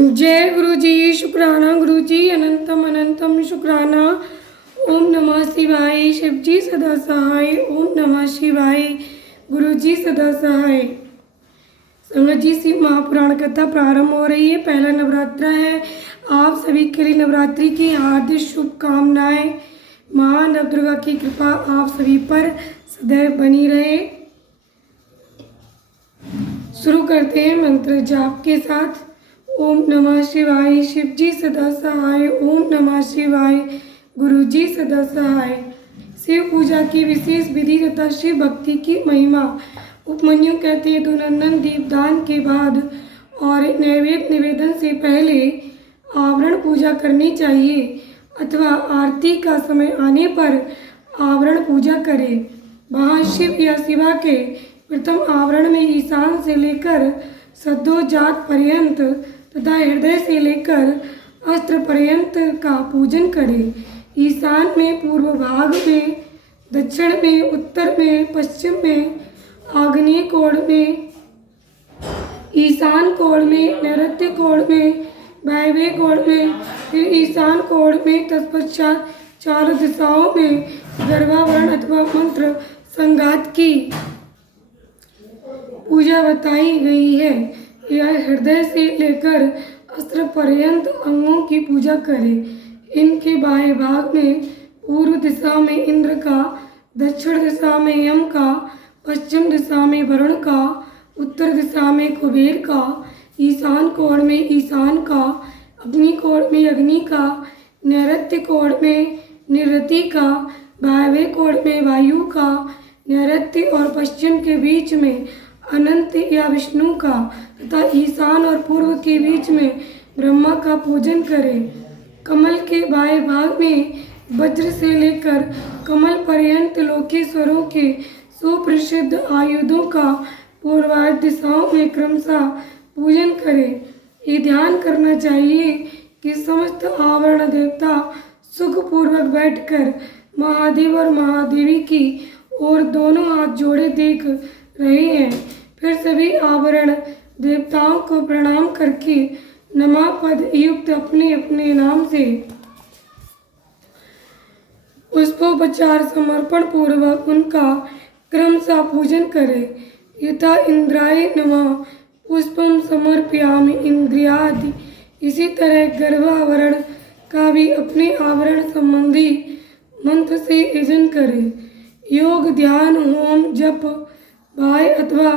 जय गुरु जी। शुक्राना गुरु जी, अनंतम अनंतम शुक्राना। ओम नमः शिवाय। शिव जी सदा सहाय। ओम नमः शिवाय। गुरु जी सदा सहाय। संगत जी, शिव महापुराण कथा प्रारंभ हो रही है। पहला नवरात्र है। आप सभी के लिए नवरात्रि की हार्दिक शुभकामनाएं। माँ नवदुर्गा की कृपा आप सभी पर सदैव बनी रहे। शुरू करते हैं मंत्र जाप के साथ। ओम नमः शिवाय। शिव जी सदा सहाय। ओम नमः शिवाय। गुरु जी सदा सहाय। शिव पूजा की विशेष विधि तथा शिव भक्ति की महिमा। उपमन्यु कहते हैं, दुनंदन दीपदान के बाद और नैवेद्य निवेदन से पहले आवरण पूजा करनी चाहिए अथवा आरती का समय आने पर आवरण पूजा करें। वहाँ शिव या शिवा के प्रथम आवरण में ईशान से लेकर सद्योजात पर्यंत तथा हृदय से लेकर अस्त्र पर्यंत का पूजन करें। ईशान में, पूर्व भाग में, दक्षिण में, उत्तर में, पश्चिम में, आग्नेय कोण में, ईशान कोण में, नैऋत्य कोण में, वायव्य कोण में, फिर ईशान कोण में, तत्पश्चात चारों दिशाओं में गर्भावरण अथवा मंत्र संघात की पूजा बताई गई है। यह हृदय से लेकर अस्त्र पर्यंत अंगों की पूजा करें। इनके बाह्य भाग में पूर्व दिशा में इंद्र का, दक्षिण दिशा में यम का, पश्चिम दिशा में वरुण का, उत्तर दिशा में कुबेर का, ईशान कोण में ईशान का, अग्नि कोण में अग्नि का, नैऋत्य कोण में निरृति का, वायव्य कोण में वायु का, नैऋत्य और पश्चिम के बीच में अनंत या विष्णु का तथा ईशान और पूर्व के बीच में ब्रह्मा का पूजन करें। कमल के बाएं भाग में वज्र से लेकर कमल पर्यंत लोकेश्वरों के सुप्रसिद्ध आयुधों का पूर्वार्ध दिशाओं में क्रमशः पूजन करें। ये ध्यान करना चाहिए कि समस्त आवरण देवता सुखपूर्वक बैठकर महादेव और महादेवी की ओर दोनों हाथ जोड़े देख रहे हैं। फिर सभी आवरण देवताओं को प्रणाम करके नमा पद युक्त अपने अपने नाम से पुष्पोपचार समर्पण पूर्वक उनका क्रमशः पूजन करें। यथा इंद्राय नमः पुष्पम समर्पयामि इंद्रियादि। इसी तरह गर्भावरण का भी अपने आवरण संबंधी मंत्र से यजन करें। योग, ध्यान, होम, जप, बाह्य अथवा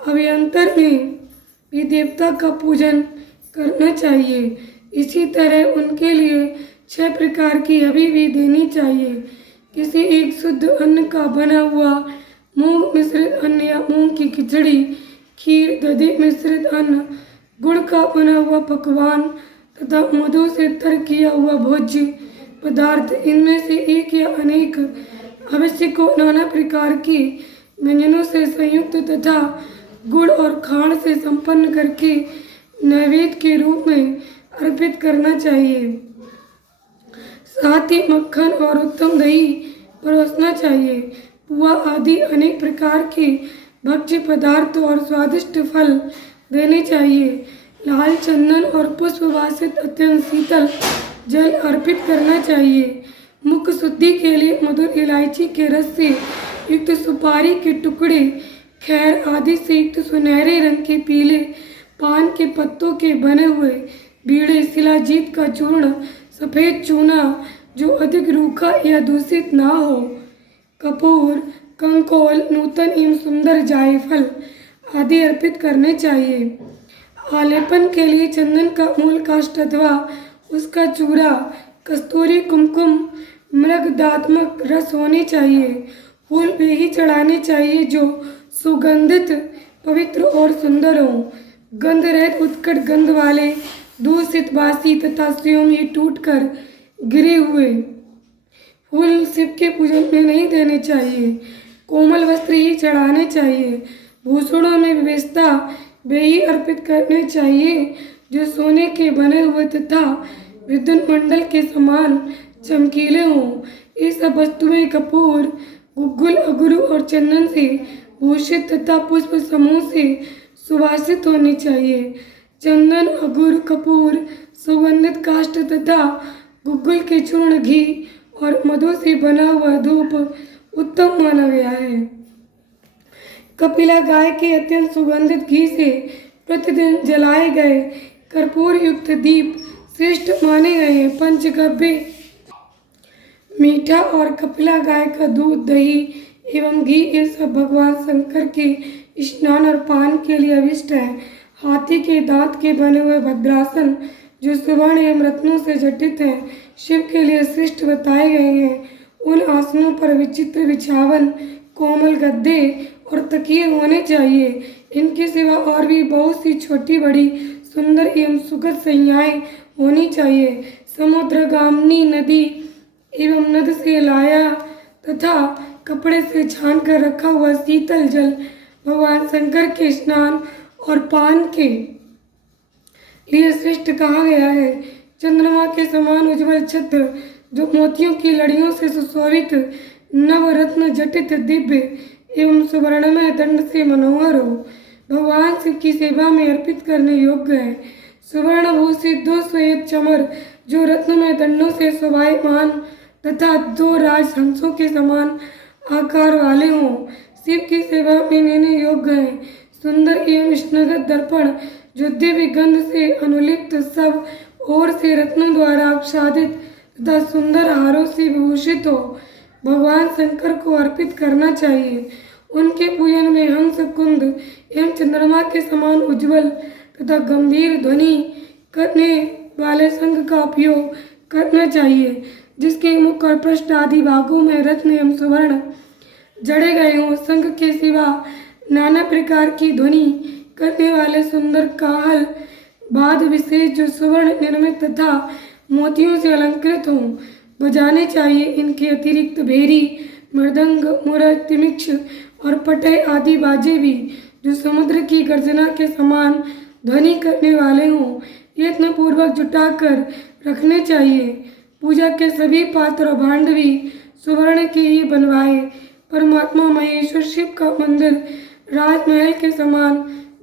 अभ्यंतर में भी देवता का पूजन करना चाहिए। इसी तरह उनके लिए 6 प्रकार की हवि भी देनी चाहिए। किसी एक शुद्ध अन्न का बना हुआ मूंग मिश्रित अन्न या मूंग की खिचड़ी, खीर, दधि मिश्रित अन्न, गुड़ का बना हुआ पकवान तथा मधु से तर किया हुआ भोज्य पदार्थ, इनमें से एक या अनेक अवश्य को नाना प्रकार के व्यंजनों से संयुक्त तथा गुड़ और खांड से संपन्न करके नैवेद्य के रूप में अर्पित करना चाहिए। साथ ही मक्खन और उत्तम दही परोसना चाहिए। पुआ आदि अनेक प्रकार के भक्ष्य पदार्थ और स्वादिष्ट फल देने चाहिए। लाल चंदन और पुष्प वासित अत्यंत शीतल जल अर्पित करना चाहिए। मुख शुद्धि के लिए मधुर इलायची के रस से युक्त सुपारी के टुकड़े, खैर आदि से युक्त सुनहरे रंग के पीले पान के पत्तों के बने हुए बीड़े, शिलाजीत का चूर्ण, सफ़ेद चूना जो अधिक रूखा या दूषित ना हो, कपूर, कंकोल, नूतन एवं सुंदर जायफल आदि अर्पित करने चाहिए। आलेपन के लिए चंदन का मूल काष्ठ अथवा उसका चूरा, कस्तूरी, कुमकुम, मृगदात्मक रस होने चाहिए। फूल वे ही चढ़ाने चाहिए जो सुगंधित, पवित्र और सुंदर हों। गंध रहित उत्कट गंध वाले, दूषित, बासी तथा स्वयं ही टूटकर गिरे हुए फूल शिव के पूजन में नहीं देने चाहिए। कोमल वस्त्र ही चढ़ाने चाहिए। भूषणों में विविधता वे ही अर्पित करने चाहिए जो सोने के बने हुए तथा विद्युत मंडल के समान चमकीले हों। ये सब वस्तुएं कपूर, गुग्गुल, अगरू और चंदन से भूषित तथा पुष्प समूह से सुवासित होनी चाहिए। चंदन, अगुर, कपूर, सुगंधित काष्ठ तथा गुग्गुल के चूर्ण, घी और मधु से बना हुआ धूप उत्तम माना गया है। कपिला गाय के अत्यंत सुगंधित घी से प्रतिदिन जलाए गए कर्पूर युक्त दीप श्रेष्ठ माने गए हैं। पंचगव्य मीठा और कपिला गाय का दूध, दही एवं घी ये सब भगवान शंकर के स्नान और पान के लिए अभिष्ट है। हाथी के दांत के बने हुए भद्रासन जो सुवर्ण एवं रत्नों से जटित हैं, शिव के लिए श्रेष्ठ बताए गए हैं। उन आसनों पर विचित्र बिछावन, कोमल गद्दे और तकिए होने चाहिए। इनके सिवा और भी बहुत सी छोटी बड़ी सुंदर एवं सुखद शैय्याएं होनी चाहिए। समुद्रगामिनी नदी एवं नद से लाया तथा कपड़े से छान कर रखा हुआ शीतल जल भगवान शंकर के स्नान और पान के लिए श्रेष्ठ कहा गया है। चंद्रमा के समान उज्ज्वल छत्र जो मोतियों की लड़ियों से सुशोभित, नवरत्न जटित, दिव्य एवं सुवर्णमय दंड से मनोहर हो, भगवान शिव की सेवा में अर्पित करने योग्य है। सुवर्ण भूषित 2 श्वेत चमर जो रत्नमय दंडों से शोभायमान तथा 2 राजहंसों के समान आकार वाले हों, शिव की सेवा में लेने योग्य है। सुंदर एवं स्नग्ध दर्पण जो दिव्य गंध से अनुलिप्त, सब ओर से रत्नों द्वारा आच्छादित तथा सुंदर हारों से विभूषित हो, भगवान शंकर को अर्पित करना चाहिए। उनके पूजन में हंस, कुंद एवं चंद्रमा के समान उज्ज्वल तथा गंभीर ध्वनि करने वाले शंख का उपयोग करना चाहिए, जिसके मुख और पृष्ठ आदि भागों में रत्न एवं सुवर्ण जड़े गए हों। शंख के सिवा नाना प्रकार की ध्वनि करने वाले सुंदर काहल बाद विशेष जो सुवर्ण निर्मित तथा मोतियों से अलंकृत हों बजाने चाहिए। इनके अतिरिक्त भेरी, मृदंग, मुरज, तिमिक्ष और पटय आदि बाजे भी जो समुद्र की गर्जना के समान ध्वनि करने वाले हों, यत्नपूर्वक जुटाकर रखने चाहिए। पूजा के सभी पात्र और भांड भी सुवर्ण के ही बनवाए। परमात्मा महेश्वर शिव का मंदिर राजमहल के समान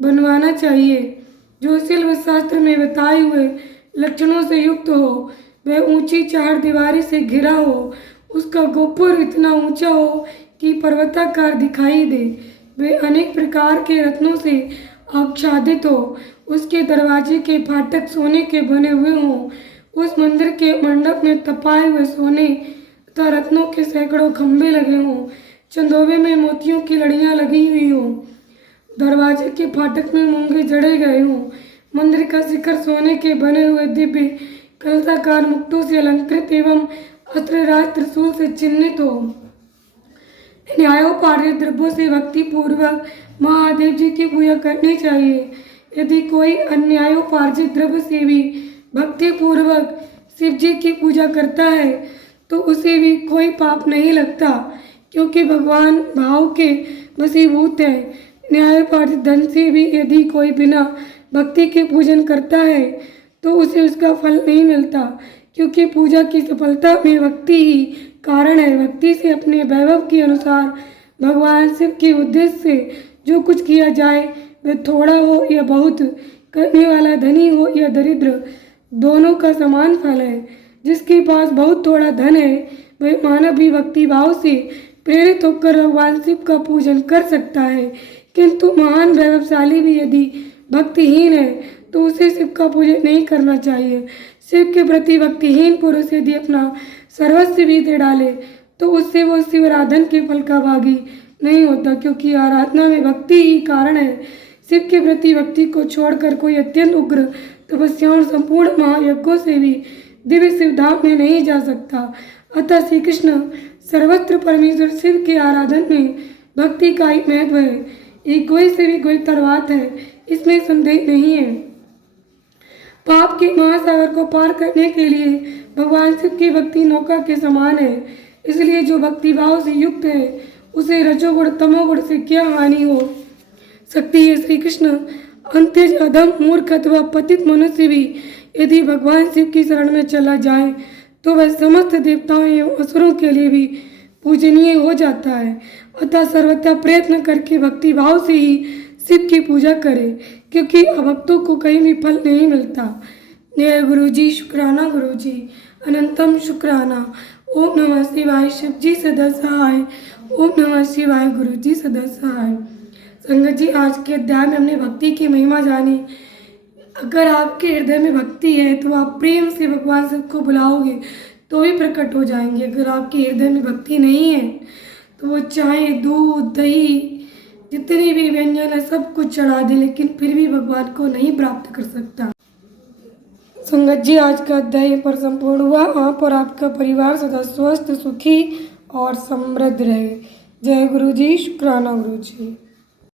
बनवाना चाहिए, जो शिल्प शास्त्र में बताए हुए लक्षणों से युक्त हो। वह ऊंची 4 दीवारी से घिरा हो, उसका गोपुर इतना ऊंचा हो कि पर्वताकार दिखाई दे। वह अनेक प्रकार के रत्नों से आच्छादित हो, उसके दरवाजे के फाटक सोने के बने हुए हों। उस मंदिर के मंडप में तपाए हुए सोने तथा रत्नों के सैकड़ों खंभे लगे हों। चंदोबे में मोतियों की लड़ियां लगी हुई हों। दरवाजे के फाटक में मूंगे जड़े गए हों। मंदिर का शिखर सोने के बने हुए दिव्य कलशाकार मुक्तों से अलंकृत एवं अस्त्रराज त्रिशूल से चिन्हित हो। न्यायोपार्जित द्रव्यों से भक्ति पूर्वक महादेव जी की पूजा करनी चाहिए। यदि कोई अन्यायोपार्जित द्रव्य से भी भक्ति पूर्वक शिव जी की पूजा करता है तो उसे भी कोई पाप नहीं लगता, क्योंकि भगवान भाव के वशीभूत है। न्यायोपार्जित धन से भी यदि कोई बिना भक्ति के पूजन करता है तो उसे उसका फल नहीं मिलता, क्योंकि पूजा की सफलता में भक्ति ही कारण है। भक्ति से अपने वैभव के अनुसार भगवान शिव के उद्देश्य से जो कुछ किया जाए, वह थोड़ा हो या बहुत, करने वाला धनी हो या दरिद्र, दोनों का समान फल है। जिसके पास बहुत थोड़ा धन है वह मानव भी भक्ति भाव से प्रेरित होकर भगवान शिव का पूजन कर सकता है, किंतु महान वैभवशाली भी यदि भक्तिहीन है तो उसे शिव का पूजन नहीं करना चाहिए। शिव के प्रति भक्तिहीन पुरुष यदि अपना सर्वस्व भी दे डाले तो उससे वो शिवराधन के फल का भागी नहीं होता, क्योंकि आराधना में भक्ति ही कारण है। शिव के प्रति भक्ति को छोड़कर कोई अत्यंत उग्र तपस्या और संपूर्ण महायज्ञों से भी दिव्य शिवधाम में नहीं जा सकता। अतः श्री कृष्ण सर्वत्र परमेश्वर शिव के आराधन में भक्ति का ही महत्व है। ये कोई से भी कोई तरवात है, इसमें संदेह नहीं है। पाप के महासागर को पार करने के लिए भगवान शिव की भक्ति नौका के समान है। इसलिए जो भक्ति भाव से युक्त है उसे रजोगुण तमोगुण से क्या हानि हो सकती है। श्री कृष्ण अंत्यज, अधम, मूर्ख अथवा पतित मनुष्य भी यदि भगवान शिव की शरण में चला जाए तो वह समस्त देवताओं एवं असुरों के लिए भी पूजनीय हो जाता है। अतः सर्वथा प्रयत्न करके भक्ति भाव से ही शिव की पूजा करें, क्योंकि अभक्तों को कहीं भी फल नहीं मिलता। जय गुरु जी, शुक्राना गुरु जी, अनंतम शुक्राना। ओम नमः शिवाय, शिव जी सदा सहाय। ओम नमः शिवाय, गुरु जी सदा सहाय। संगत जी, आज के अध्याय में हमने भक्ति की महिमा जानी। अगर आपके हृदय में भक्ति है तो आप प्रेम से भगवान शिव को बुलाओगे तो ही प्रकट हो जाएंगे। अगर आपके हृदय में भक्ति नहीं है तो वो चाहे दूध दही जितने भी व्यंजन है सब कुछ चढ़ा दे, लेकिन फिर भी भगवान को नहीं प्राप्त कर सकता। संगत जी, आज का अध्याय पर संपूर्ण हुआ। आप और आपका परिवार सदा स्वस्थ, सुखी और समृद्ध रहे। जय गुरु जी, शुक्राना गुरु जी।